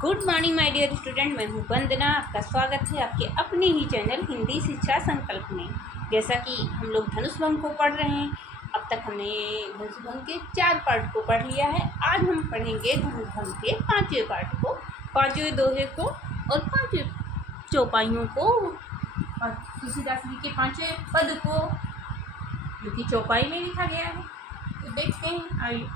Good morning my dear student. मैं हूँ वंदना। आपका स्वागत है आपके अपने ही चैनल हिंदी शिक्षा संकल्प में। जैसा कि हम लोग धनुष भंग को पढ़ रहे हैं, अब तक हमने धनुष भंग के 4 पार्ट को पढ़ लिया है। आज हम पढ़ेंगे धनुष भंग के 5वें पार्ट को, 5वें दोहे को और 5वें चौपाइयों को और तुलसीदास जी के 5वें पद को, जो कि चौपाई में लिखा गया है। तो देखते हैं, आइए।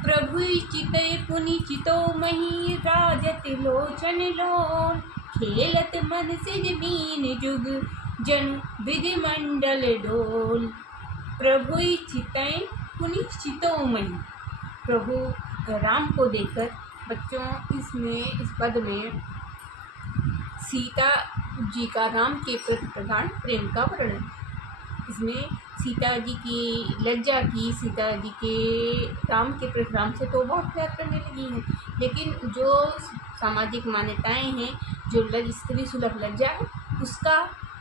प्रभु चितय पुनि चितो मही राजत लोचन लोल, खेलत मन सिज मीन जुग जन विधि मंडल डोल। प्रभु चितय पुनि चितो मही, प्रभु राम को देखकर बच्चों इस पद में सीता जी का राम के प्रति प्रगाढ़ प्रेम का वर्णन। इसमें सीता जी की लज्जा की, सीता जी के राम के प्रति, राम से तो बहुत प्यार करने लगी हैं, लेकिन जो सामाजिक मान्यताएं हैं, जो स्त्री सुलभ लज्जा है उसका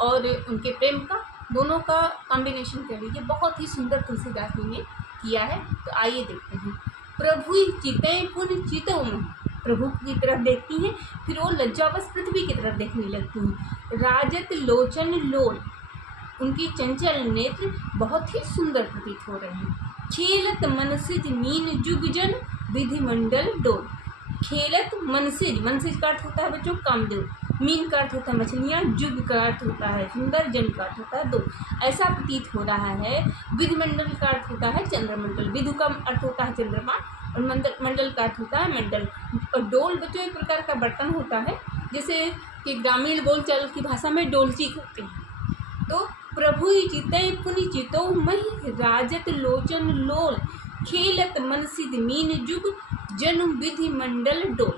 और उनके प्रेम का, दोनों का कॉम्बिनेशन कर लीजिए, बहुत ही सुंदर तुलसीदास जी ने किया है। तो आइए देखते हैं। प्रभु चितय पुन चितो में, प्रभु की तरफ देखती हैं, फिर वो लज्जावश पृथ्वी की तरफ देखने लगती हैं। राजत लोचन लोल, उनकी चंचल नेत्र बहुत ही सुंदर प्रतीत हो रहे हैं। खेलत मनसिज मीन जुग जन विधि मंडल डोल। खेलत मनसिज, मनसिज का अर्थ होता है बच्चों कामदेव, मीन का अर्थ होता है मछलियाँ, जुग का अर्थ होता है सुंदर, जन का अर्थ होता है दो। ऐसा प्रतीत हो रहा है। विधि मंडल का अर्थ होता है चंद्रमंडल, विधु का अर्थ होता है चंद्रमा और मंडल का अर्थ होता है मंडल। और डोल बच्चों एक प्रकार का बर्तन होता है, जैसे कि ग्रामीण बोलचाल की भाषा में डोलची कहते हैं। तो प्रभु चितय पुनि चितो मही राजत लोचन लोल, खेलत मन सिद्ध मीन जुग जन विधि मंडल डोल।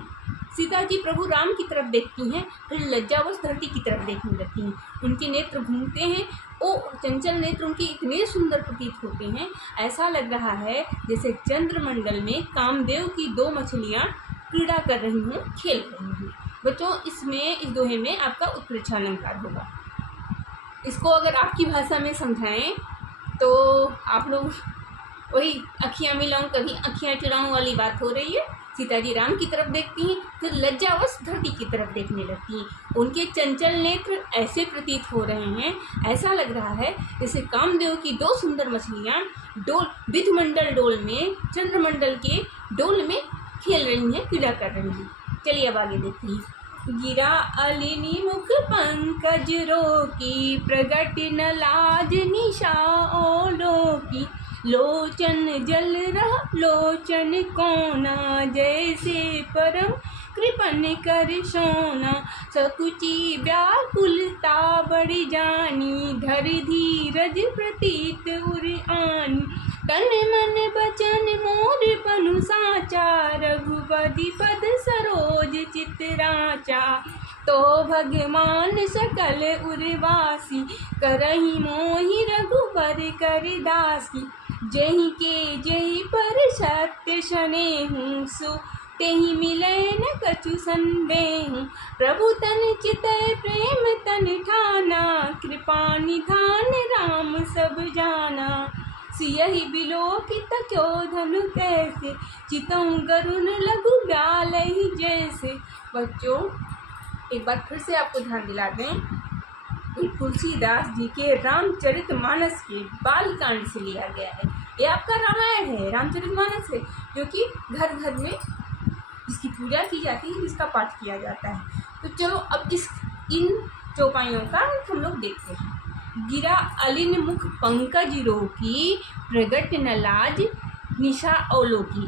सीता जी प्रभु राम की तरफ देखती हैं, फिर लज्जावश धरती की तरफ देखने लगती हैं। उनके नेत्र घूमते हैं, ओ चंचल नेत्र उनके इतने सुंदर प्रतीत होते हैं, ऐसा लग रहा है जैसे चंद्रमंडल में कामदेव की 2 मछलियाँ क्रीड़ा कर रही हों, खेल रही हों। बच्चों इसमें, इस दोहे में आपका उत्प्रेक्षा अलंकार होगा। इसको अगर आपकी भाषा में समझाएं तो आप लोग वही अखियाँ मिलाऊं कभी अखियाँ चुराऊं वाली बात हो रही है। सीता जी राम की तरफ देखती हैं, फिर लज्जावश धरती की तरफ देखने लगती हैं। उनके चंचल नेत्र ऐसे प्रतीत हो रहे हैं, ऐसा लग रहा है जैसे कामदेव की 2 सुंदर मछलियाँ डोल, विधिमंडल डोल में, चंद्रमंडल के डोल में खेल रही हैं, क्रीड़ा कर रही हैं। चलिए अब आगे देखते हैं। गिरा अलिनि मुख पंकज रोकी, प्रगट न लाज निशा ओलोकी। लोचन जल रहा लोचन कोना, जैसे परम कृपन कर सोना। सकुची व्याकुलता बढ़ जानी, धर धीरज प्रतीत उर आनी। तन मन बचन मोर पनु साचा, रघुपति पद सरोज चितराचा। तो भगवान सकल उर्वासी, करही मोहि रघुबर कर दासी। जही के जही पर सत्य स्नेहु, सु तेहि मिलै न कछु संदेहु। प्रभु तन चितय प्रेम तन ठाना, कृपा निधान राम सब जाना। सियहि बिलोकित क्यों धनु कैसे, चितऊँ गरुन लघु ब्यालहि जैसे। बच्चों एक बार फिर से आपको ध्यान दिला दें, तुलसीदास जी के रामचरितमानस के बालकांड से लिया गया है। ये आपका रामायण है, रामचरितमानस है, जो कि घर घर में जिसकी पूजा की जाती है, जिसका पाठ किया जाता है। तो चलो अब इन चौपाइयों का हम लोग देखते हैं। गिरा अलिन मुख पंकज रोकी, प्रगट न लाज निशा अवलोकी।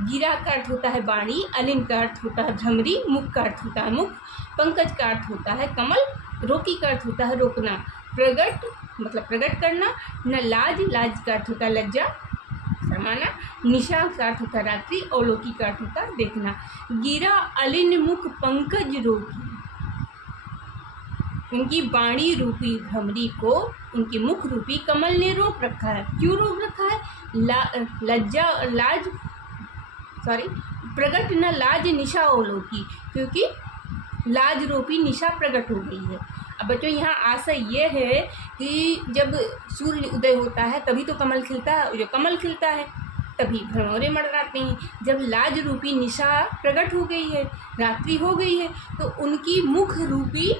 गिरा का अर्थ होता है बाणी, अलिन का अर्थ होता है भ्रमरी, मुख का अर्थ होता है मुख, पंकज का अर्थ होता है कमल, रोकी का अर्थ होता है रोकना, प्रगट मतलब प्रकट करना, न लाज, लाज का अर्थ होता है लज्जा शर्माना, निशा का अर्थ होता है रात्रि, अवलोकी का अर्थ होता है देखना। गिरा अलिन मुख पंकज रोकी, उनकी बाणी रूपी भ्रमरी को उनकी मुख रूपी कमल ने रोक रखा है। क्यों रोक रखा है? प्रगट न लाज निशा ओलोकी, क्योंकि लाज रूपी निशा प्रकट हो गई है। अब बच्चों यहाँ आशय ये है कि जब सूर्य उदय होता है तभी तो कमल खिलता है, जो कमल खिलता है तभी भंवरे मंडराते हैं। जब लाज रूपी निशा प्रकट हो गई है, रात्रि हो गई है, तो उनकी मुख रूपी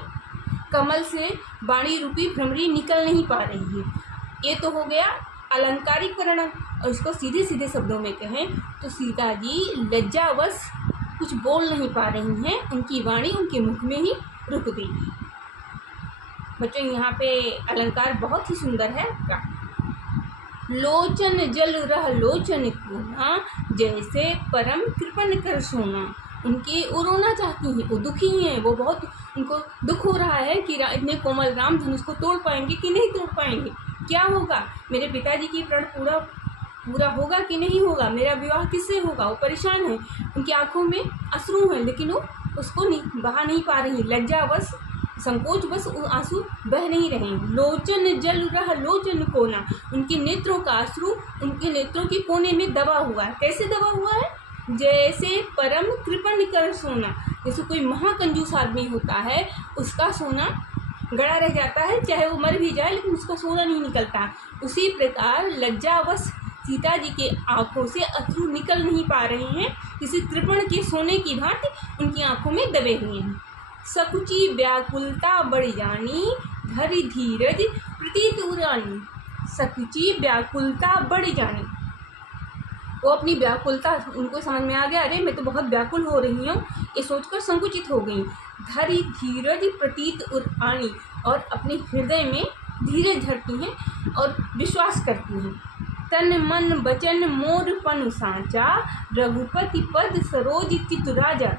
कमल से वाणी रूपी भ्रमरी निकल नहीं पा रही है। ये तो हो गया अलंकारिक वर्णन। और इसको सीधे सीधे शब्दों में कहें तो सीता जी लज्जावश कुछ बोल नहीं पा रही हैं, उनकी वाणी उनके मुख में ही रुक गई। बच्चों यहाँ पे अलंकार बहुत ही सुंदर है आपका। लोचन जल रह लोचन कोना, जैसे परम कृपण कर सोना। उनके वो रोना चाहती हैं, वो दुखी हैं, वो बहुत उनको दुख हो रहा है कि इतने कोमल राम धनुष को तोड़ पाएंगे कि नहीं तोड़ पाएंगे, क्या होगा, मेरे पिताजी की प्रण पूरा होगा कि नहीं होगा, मेरा विवाह किससे होगा। वो परेशान है, उनकी आंखों में अश्रु हैं, लेकिन वो उसको बहा नहीं पा रही, लज्जावश संकोच बस आंसू बह नहीं रहे। लोचन जल रहा लोचन कोना, उनके नेत्रों का अश्रु उनके नेत्रों के कोने में दबा हुआ है। कैसे दबा हुआ है? जैसे परम कृपण कर सोना, जैसे कोई महाकंजूस आदमी होता है, उसका सोना गड़ा रह जाता है, चाहे वो मर भी जाए लेकिन उसका सोना नहीं निकलता। उसी प्रकार लज्जावश सीता जी के आंखों से अश्रु निकल नहीं पा रहे हैं, किसी कृपण के सोने की भांति उनकी आंखों में दबे हुए हैं। सकुची व्याकुलता बढ़ जानी, धरि धीरज प्रतीत उरानी। सकुची व्याकुलता बढ़ जानी, वो अपनी व्याकुलता, उनको समझ में आ गया, अरे मैं तो बहुत व्याकुल हो रही हूँ, ये सोचकर संकुचित हो गई। धरि धीरज प्रतीत उरानी, और अपने हृदय में धीरज धरती हैं और विश्वास करती हैं। तन मन वचन मोर पनु सांचा, रघुपति पद सरोज चित राजा।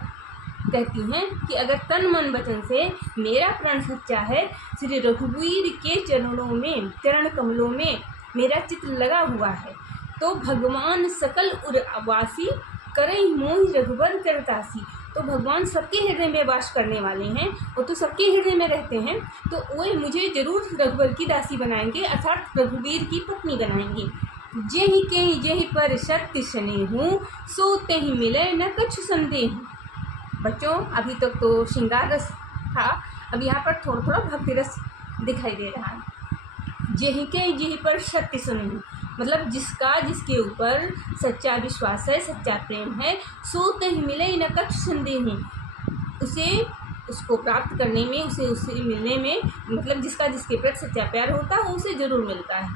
कहती हैं कि अगर तन मन वचन से मेरा प्रण सच्चा है, श्री रघुवीर के चरण कमलों में मेरा चित्र लगा हुआ है, तो भगवान सकल उरवासी करई मोहि रघुबर करतासी। तो भगवान सबके हृदय में वास करने वाले हैं, वो तो सबके हृदय में रहते हैं, तो वो मुझे जरूर रघुबर की दासी बनाएंगे, अर्थात रघुवीर की पत्नी बनाएंगे। जेहि के जेहि पर सत्य स्नेहु, सो तेहि मिले न कछु संदेह। बच्चों अभी तक तो श्रृंगार रस था, अब यहाँ पर थोड़ा थोड़ा भक्ति रस दिखाई दे रहा है। जेहि के जेहि पर सत्य स्नेहु, मतलब जिसके ऊपर सच्चा विश्वास है, सच्चा प्रेम है, सो तेहि मिले न कछु संदेह। उसको प्राप्त करने में, उसे मिलने में, मतलब जिसके प्रति सच्चा प्यार होता है उसे जरूर मिलता है,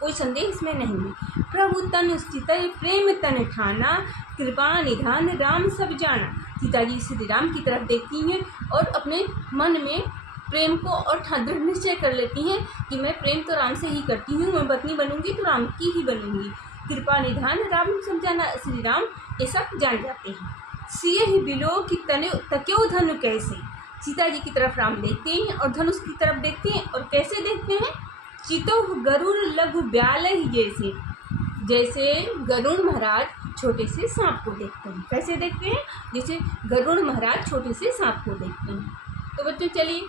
कोई संदेह इसमें नहीं है। प्रभु तन स्थित प्रेम तन ठाना, कृपा निधान राम सब जाना। सीता जी श्री राम की तरफ देखती हैं और अपने मन में प्रेम को और दृढ़ निश्चय कर लेती हैं कि मैं प्रेम तो राम से ही करती हूँ, मैं पत्नी बनूंगी तो राम की ही बनूंगी। कृपा निधान राम सब जाना, श्री राम ये सब जान जाते हैं। सिय ही बिलो कि तक्यो धनु कैसे। सीता जी की तरफ राम देखते हैं और धनुष की तरफ देखते हैं, और कैसे देखते हैं? चितो गरुड़ लघु ब्याल ही जैसे गरुड़ महाराज छोटे से सांप को देखते हैं। कैसे देखते हैं? जैसे गरुड़ महाराज छोटे से सांप को देखते हैं। तो बच्चों चलिए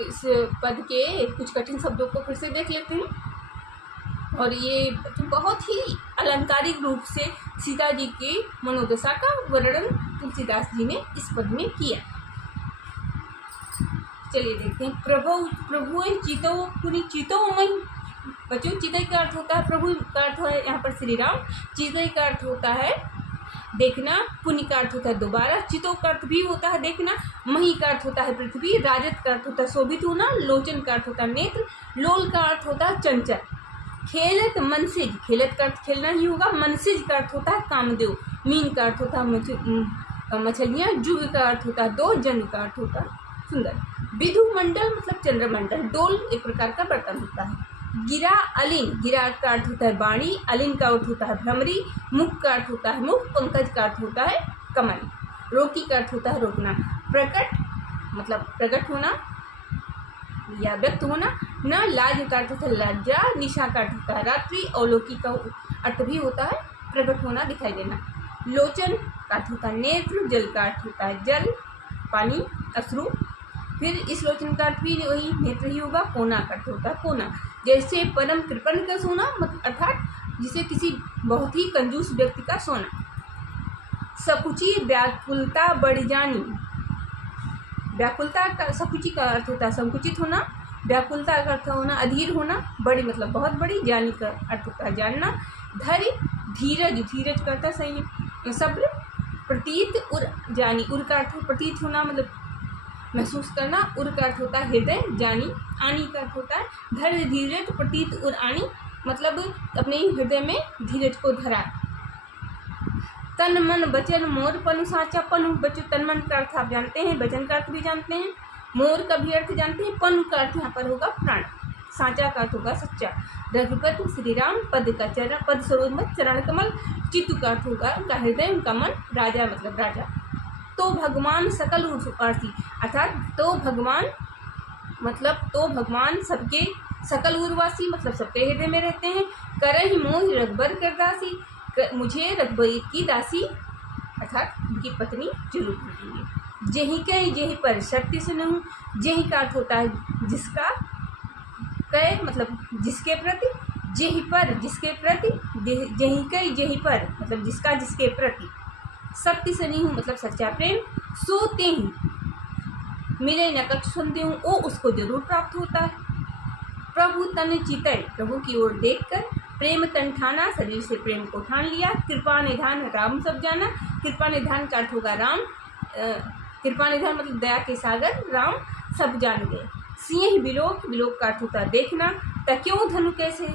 इस पद के कुछ कठिन शब्दों को फिर से देख लेते हैं। और ये बहुत ही अलंकारिक रूप से सीता जी के मनोदशा का वर्णन तुलसीदास जी ने इस पद में किया। चलिए देखते हैं। प्रभु चितो पुनि चितो मई। बच्चों चितई का अर्थ होता है प्रभु, का अर्थ है यहाँ पर श्री राम। चितई का अर्थ होता है देखना, पुनि का अर्थ होता है दोबारा, चितो का अर्थ भी होता है देखना, मही का अर्थ होता है पृथ्वी, राजत का अर्थ होता है शोभित होना, लोचन का अर्थ होता है नेत्र, लोल का अर्थ होता है चंचल, खेलत मनसिज, खेलत का अर्थ खेलना ही होगा, मनसिज का अर्थ होता है कामदेव, मीन का अर्थ होता है मछलियाँ, जुग का अर्थ होता है दो, जन का अर्थ होता है सुंदर, विधु मंडल मतलब चंद्रमंडल, डोल एक प्रकार का बर्तन होता है, गिरा अलिन, गिरा का अर्थ होता है बाणी, अलिन का अर्थ होता है भ्रमरी, मुख का अर्थ होता है मुख, पंकज का अर्थ होता है कमल, रोकी का अर्थ होता है रोकना, प्रकट मतलब प्रकट होना या व्यक्त होना, न लाज का अर्थ होता है लज्जा, निशा का अर्थ होता है रात्रि, अवलोकी का अर्थ भी होता है प्रकट होना, दिखाई देना, लोचन का अर्थ होता है नेत्र, जल का अर्थ होता है जल पानी अश्रु, फिर इस लोचन का अर्थ भी वही नेत्र ही होगा, कोना का अर्थ होता है कोना, जैसे परम कृपण का सोना अर्थात जिसे किसी बहुत ही कंजूस व्यक्ति का सोना, सकुची व्याकुलता बढ़ जानी, व्याकुलता का सकुची का अर्थ होता है संकुचित होना, व्याकुलता का अर्थ होना अधीर होना, बड़ी मतलब बहुत बड़ी, जानी का अर्थ होता है जानना, धरि धीरज, धीरज करता सही है, सब्र, प्रतीत उर जानी, उर का अर्थ प्रतीत होना मतलब महसूस करना, उर का अर्थ होता है हृदय, जानी, आनी का अर्थ होता है धैर्य धीरज, प्रतीत उर आनी मतलब अपने हृदय में धीरज को धरा। तन मन वचन मोर पनु साचा, पनु बच्चों तन मन का अर्थ आप जानते हैं, वचन का अर्थ भी जानते हैं, मोर का भी अर्थ जानते हैं, पनु का अर्थ यहाँ पर होगा प्राण, साचा का अर्थ होगा सच्चा। रघुपति श्री राम पद का चरण, पद सरोज मत चरण कमल, चित्त का अर्थ होगा उनका हृदय, उनका मन, राजा मतलब राजा। तो भगवान सकल उर्वासी अर्थात तो भगवान मतलब तो भगवान सबके सकल उर्वासी मतलब सबके हृदय में रहते हैं। करहि मोहि रघुबर कर दासी, मुझे रघुबर की दासी अर्थात उनकी पत्नी जरूर करेंगे। जेहि कह जेहि पर शक्ति सुनहूँ, जेहि का अर्थ होता है जिसका, कह मतलब जिसके प्रति, जेहि पर जिसके प्रति, जेहि कह जेहि पर मतलब जिसका जिसके प्रति, शक्ति सुनी हूँ मतलब सच्चा प्रेम, सोते ही मिले न कछु संदेह, वो उसको जरूर प्राप्त होता है। प्रभु तन चितय, प्रभु की ओर देखकर, प्रेम तन ठाना शरीर से प्रेम को ठान लिया, कृपा निधान राम सब जाना, कृपा निधान का अर्थ होगा राम, कृपा निधान मतलब दया के सागर राम सब जान गए। सिंह विलोक, विलोक का अर्थ होता है देखना, तक्यों धनु कैसे,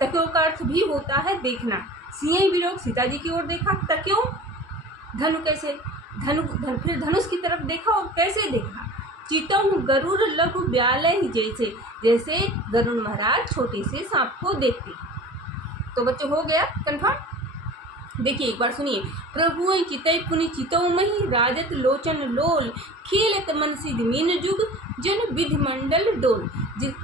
तक्यों का अर्थ भी होता है देखना, सिंह विलोक सीता जी की ओर देखा, तक्यों धनु कैसे, फिर धनुष की तरफ देखा और कैसे देखा। चितहु गरुड़ लघु ब्यालय जैसे, जैसे गरुड़ महाराज छोटे से सांप को देखते। तो बच्चों हो गया कन्फर्म। देखिए एक बार सुनिए। प्रभु चितय पुनि चितौ मही, राजत लोचन लोल, खेलत मन सिद्ध मीन जुग, जन विधि मंडल डोल। जिस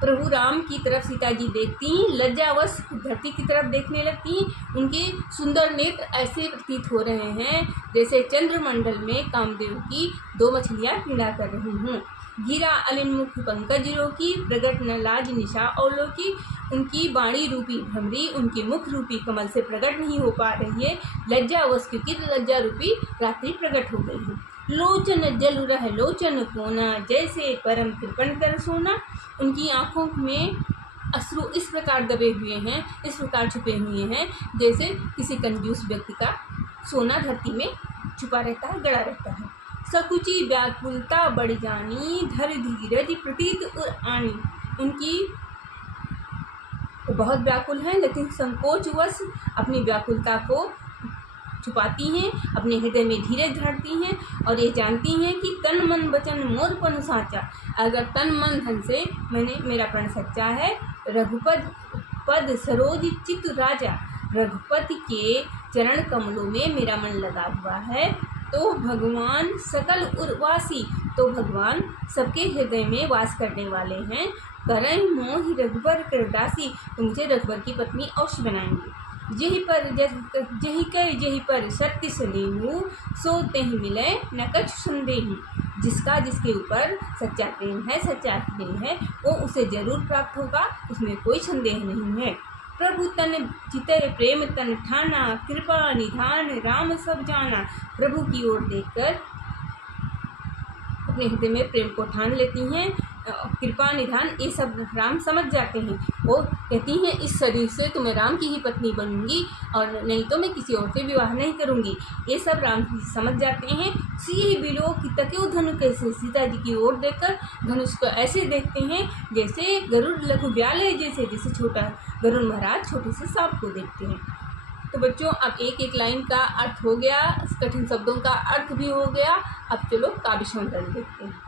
प्रभु राम की तरफ सीता जी देखती, लज्जावश धरती की तरफ देखने लगती, उनके सुंदर नेत्र ऐसे प्रतीत हो रहे हैं जैसे चंद्रमंडल में कामदेव की दो मछलियां क्रीड़ा कर रही हूँ। गिरा अलिन्मुख पंकज रोकी, प्रगट न लाज निशा अवलोकी, उनकी वाणी रूपी भ्रमरी उनके मुख रूपी कमल से प्रकट नहीं हो पा रही है, लज्जावश क्योंकि लज्जा रूपी रात्रि प्रकट हो गई है। लोचन जल रह लोचन कोना, जैसे परम कृपण कर सोना, उनकी आँखों में अश्रु इस प्रकार दबे हुए हैं, इस प्रकार छुपे हुए हैं जैसे किसी कंजूस व्यक्ति का सोना धरती में छुपा रहता है, गड़ा रहता है। सकुची व्याकुलता बढ़ जानी, धर धीरज प्रतीत उर आनी, उनकी बहुत व्याकुल हैं लेकिन संकोचवश अपनी व्याकुलता को छुपाती हैं, अपने हृदय में धीरज धरती हैं और ये जानती हैं कि तन मन वचन मोर पन साचा, अगर तन मन धन से मेरा प्रण सच्चा है, रघुपद पद सरोज चित्त राजा, रघुपति के चरण कमलों में मेरा मन लगा हुआ है, तो भगवान सकल उर्वासी, तो भगवान सबके हृदय में वास करने वाले हैं। करई मोहि रघुबर कर दासी, तो मुझे रघुबर की पत्नी अवश्य बनाएंगे। जेहि पर शक्ति सनेहु, सो तेहि मिले न कछु संदेहु, जिसका जिसके ऊपर सच्चा प्रेम है, सच्चा प्रेम है, वो उसे जरूर प्राप्त होगा, उसमें कोई संदेह नहीं है। प्रभु तन चितय प्रेम तन ठाना, कृपा निधान राम सब जाना, प्रभु की ओर देखकर अपने हृदय में प्रेम को ठान लेती हैं, कृपा निधान ये सब राम समझ जाते हैं। वो कहती हैं इस शरीर से तो मैं राम की ही पत्नी बनूंगी और नहीं तो मैं किसी और से विवाह नहीं करूंगी, ये सब राम समझ जाते हैं। सिंह बिलो की तक्यो धनु कैसे, सीता जी की ओर देखकर धनुष को ऐसे देखते हैं जैसे गरुड़ लघु ब्यालय जैसे, जैसे छोटा गरुड़ महाराज छोटे से सांप को देखते हैं। तो बच्चों अब एक एक लाइन का अर्थ हो गया, कठिन शब्दों का अर्थ भी हो गया। अब चलो काव्य सौंदर्य देखते हैं।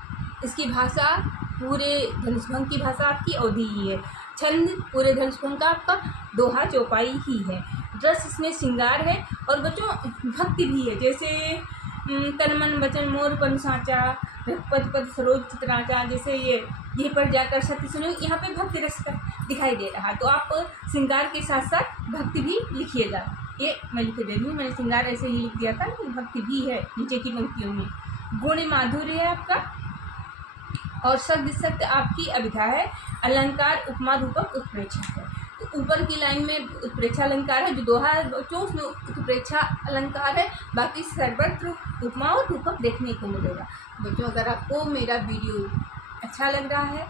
इसकी भाषा पूरे धनुषभंग की भाषा आपकी अवधि ही है। छंद पूरे धनुषभंग का आपका दोहा चौपाई ही है। रस इसमें श्रृंगार है और बच्चों भक्ति भी है, जैसे तन मन वचन मोर पन साचा, पद पद सरोज चित्राचा, जैसे ये पर जाकर सत्य सुनो, यहाँ पे भक्ति रस का दिखाई दे रहा है। तो आप श्रृंगार के साथ साथ भक्ति भी लिखिएगा। ये मैं लिख दे रही हूँ, मैंने श्रृंगार ऐसे ही लिख दिया था, भक्ति भी है नीचे की पंक्तियों में। गुण माधुर्य है आपका और शब्द सत्य आपकी अभिधा है। अलंकार उपमा रूपक उत्प्रेक्षा है। तो ऊपर की लाइन में उत्प्रेक्षा अलंकार है, जो दोहा है बच्चों उसमें उत्प्रेक्षा अलंकार है, बाकी सर्वत्र उपमा और रूपक देखने को मिलेगा। बच्चों अगर आपको मेरा वीडियो अच्छा लग रहा है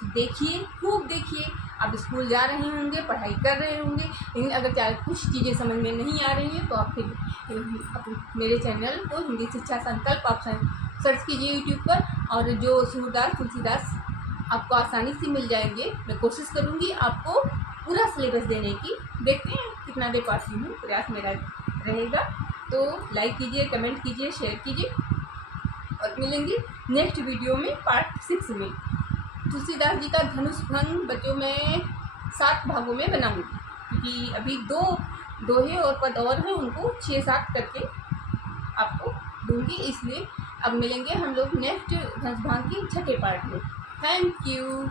तो देखिए, खूब देखिए आप स्कूल जा रहे होंगे, पढ़ाई कर रहे होंगे, लेकिन अगर चाहे कुछ चीज़ें समझ में नहीं आ रही हैं तो आप फिर मेरे चैनल को हिंदी शिक्षा संकल्प आप सर्च कीजिए यूट्यूब पर, और जो सूरदास तुलसीदास आपको आसानी से मिल जाएंगे। मैं कोशिश करूँगी आपको पूरा सिलेबस देने की, देखते हैं कितना दे पाती हूँ, प्रयास मेरा रहेगा। तो लाइक कीजिए, कमेंट कीजिए, शेयर कीजिए, और मिलेंगे नेक्स्ट वीडियो में पार्ट 6 में। तुलसीदास जी का धनुष भंग बच्चों में 7 भागों में बनाऊंगी, क्योंकि अभी दो दोहे और पद और हैं, उनको 6-7 करके आपको दूंगी, इसलिए अब मिलेंगे हम लोग नेक्स्ट धनुष भंग के 6ठे पार्ट में। Thank you.